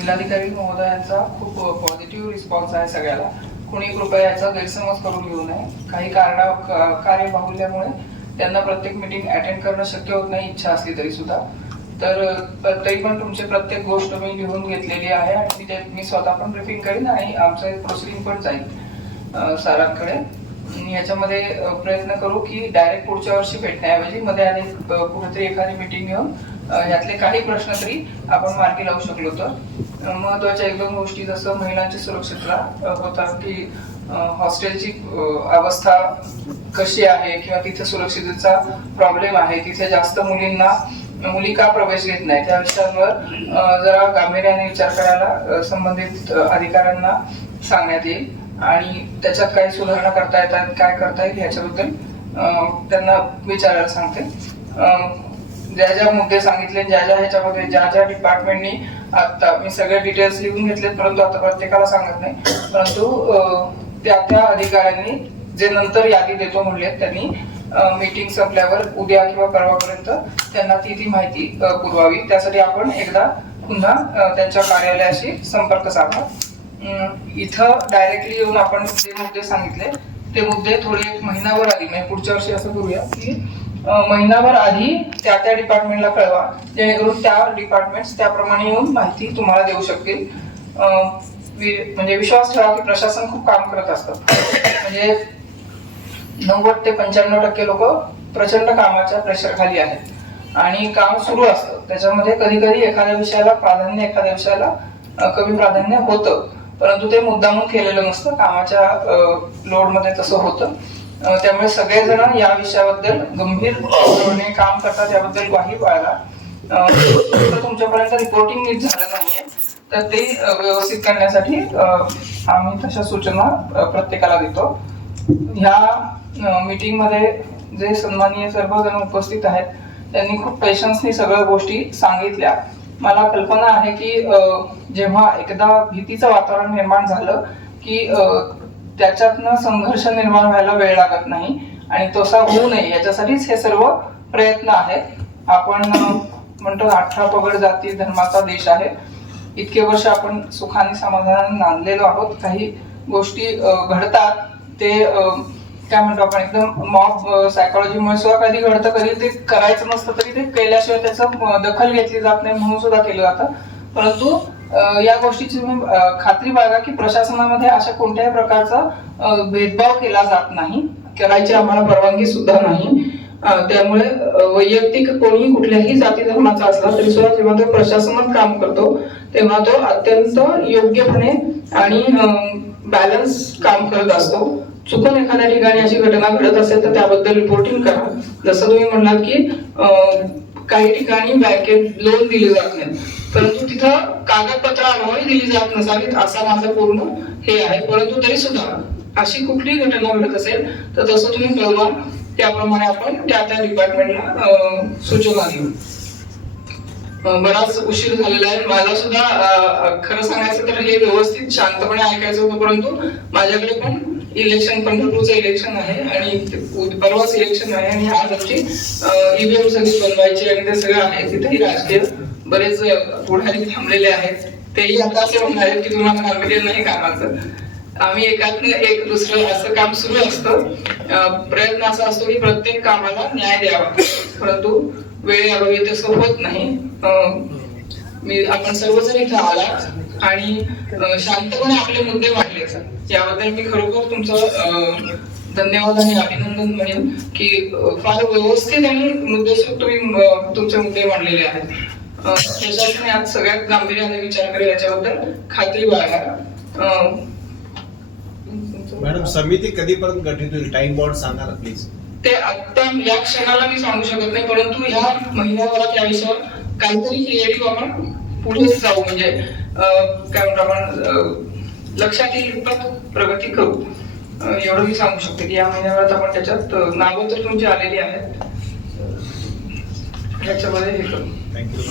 जिल्हाधिकारी महोदयांचा खूप positive response आहे सगळ्याला. कोणी कृपया याचा गैरसमज करून घेऊ नये. काही कार्यबाहुल्यामुळे त्यांना प्रत्येक मीटिंग अटेंड करणं शक्य होत नाही, इच्छा असली तरी सुद्धा. तर तरी पण तुमची प्रत्येक गोष्ट मी लिहून घेतलेली आहे आणि मी स्वतः पण ब्रीफिंग करीन आणि आमचं प्रोसिडिंग पण जाईल सरांकडे. याच्यामध्ये प्रयत्न करू की डायरेक्ट पुढच्या वर्षी भेटण्याऐवजी मध्ये आणि कुठेतरी एखादी मीटिंग घेऊन यातले काही प्रश्न तरी आपण मार्गी लावू शकलो तर. महत्वाच्या एक दोन गोष्टी जसं महिलांची सुरक्षितता होता की हॉस्टेलची अवस्था कशी आहे किंवा तिथे सुरक्षिततेचा प्रॉब्लेम आहे, तिथे जास्त मुली का प्रवेश घेत नाही, त्या विषयांवर जरा गांभीर्याने विचार करायला संबंधित अधिकाऱ्यांना सांगण्यात येईल आणि त्याच्यात काही सुधारणा करता येतात, काय करता येईल याच्याबद्दल त्यांना विचारायला सांगते. ज्या मुद्दे सांगितले, ह्याच्यामध्ये ज्या डिपार्टमेंटनी, आता मी सगळे डिटेल्स लिहून घेतलेत परंतु आता प्रत्येकाला सांगत नाही, परंतु त्या अधिकाऱ्यांनी जे नंतर यादी देतो म्हणले त्यांनी मीटिंग संपल्यावर उद्या किंवा परवापर्यंत त्यांना ती माहिती पुरवावी. त्यासाठी आपण एकदा पुन्हा त्यांच्या कार्यालयाशी संपर्क साधा. इथं डायरेक्टली येऊन आपण जे मुद्दे सांगितले ते मुद्दे थोडे एक महिनाभर आधी, म्हणजे पुढच्या वर्षी असं करूया की महिनाभर आधी त्या डिपार्टमेंटला कळवा, जेणेकरून त्या डिपार्टमेंट्स त्याप्रमाणे येऊन माहिती तुम्हाला देऊ शकतील. म्हणजे विश्वास ठेवा की प्रशासन खूप काम करत असतं. म्हणजे 90 ते 95% लोक प्रचंड कामाच्या प्रेशर खाली आहेत आणि काम सुरू असतं. त्याच्यामध्ये कधी कधी एखाद्या विषयाला प्राधान्य, एखाद्या विषयाला कमी प्राधान्य होतं, परंतु ते मुद्दामून केलेलं नसतं. कामाच्या लोडमध्ये तसं होतं. त्यामुळे सगळेजण या विषयाबद्दल गंभीरपणे काम करतात, याबद्दल ग्वाही बाळगा. तुमच्यापर्यंत रिपोर्टिंग नीट झालं नाहीये तर ते व्यवस्थित करण्यासाठी आम्ही तशा सूचना प्रत्येकाला देतो. ह्या मीटिंग मध्ये जे सन्माननीय सर्वजण उपस्थित आहेत त्यांनी खूप पेशन्सनी सगळ्या गोष्टी सांगितल्या. मला कल्पना आहे की जेव्हा एकदा भीतीचं वातावरण निर्माण झालं की त्याच्यातनं संघर्ष निर्माण व्हायला वेळ लागत नाही आणि तसा होऊ नये याच्यासाठीच हे सर्व प्रयत्न आहेत. आपण म्हणतो 18 पगड जाती धर्माचा देश आहे. इतके वर्ष आपण सुखाने समाधानाने नांदलेलो आहोत. काही गोष्टी घडतात ते काय म्हणतो आपण एकदम मॉब सायकोलॉजीमुळे सुद्धा कधी घडतं, कधी ते करायचं नसतं तरी ते केल्याशिवाय त्याचं दखल घेतली जात नाही म्हणून सुद्धा केलं जातं. परंतु या गोष्टीची तुम्ही खात्री बाळगा की प्रशासनामध्ये अशा कोणत्याही प्रकारचा भेदभाव केला जात नाही, करायची आम्हाला परवानगी सुद्धा नाही. त्यामुळे वैयक्तिक कोणीही कुठल्याही जाती धर्माचा असला तरी सुद्धा जेव्हा तो प्रशासनात काम करतो तेव्हा तो अत्यंत योग्यपणे आणि बॅलन्स काम करत असतो. चुकून एखाद्या ठिकाणी अशी घटना घडत असेल तर त्याबद्दल रिपोर्टिंग करा. जसं तुम्ही म्हणालात की काही ठिकाणी बँकेत लोन दिले जात नाही, परंतु तिथं कागदपत्र अभावी दिली जात नसावीत असा माझं पूर्ण हे आहे. परंतु तरी सुद्धा अशी कुठली घटना घडत असेल तर तसं तुम्ही कळवा, त्याप्रमाणे आपण त्या डिपार्टमेंटला सूचना देऊ. बराच उशीर झालेला आहे. मला सुद्धा खरं सांगायचं तर हे व्यवस्थित शांतपणे ऐकायचं होतं, परंतु माझ्याकडे पण इलेक्शन, पंढरपूरचं इलेक्शन आहे आणि परवाच इलेक्शन आहे आणि आज आमची ईव्हीएम सगळी बनवायची आणि ते सगळं आहे. तिथेही राजकीय बरेच पुढारी थांबलेले आहेत. तेही आता असे म्हणणार आहेत की तुम्हाला गांभीर्य नाही कामाचं. आम्ही एकातनं एक दुसरं असं काम सुरू असतं. प्रयत्न असा असतो की प्रत्येक कामाला न्याय द्यावा, परंतु वेळेअभावी तसं होत नाही. आपण सर्वजण इथं आलात आणि शांतपणे आपले मुद्दे मांडले, याबद्दल मी खरोखर तुमचं धन्यवाद आणि अभिनंदन म्हणेन की फार व्यवस्थित आणि मुद्देसूद तुम्ही तुमचे मुद्दे मांडलेले आहेत. प्रशासनाने आज सगळ्यात गांभीर्याने विचार करेल याच्याबद्दल खात्री बाळगा. मॅडम, समिती कधीपर्यंत गठीत होईल? टाइम बॉन्ड सांगा ना प्लीज. ते आता या क्षणाला मी सांगू शकत नाही, परंतु ह्या महिन्याभरात या विषयावर काहीतरी क्रिएटिव्ह आपण पुढे जाऊ. म्हणजे काय म्हणतो आपण लक्षात येईल इतपत प्रगती करू, एवढं मी सांगू शकते की या महिन्याभरात आपण त्याच्यात नावं तर तुमची आलेली आहेत, याच्यामध्ये हे करू. थँक्यू.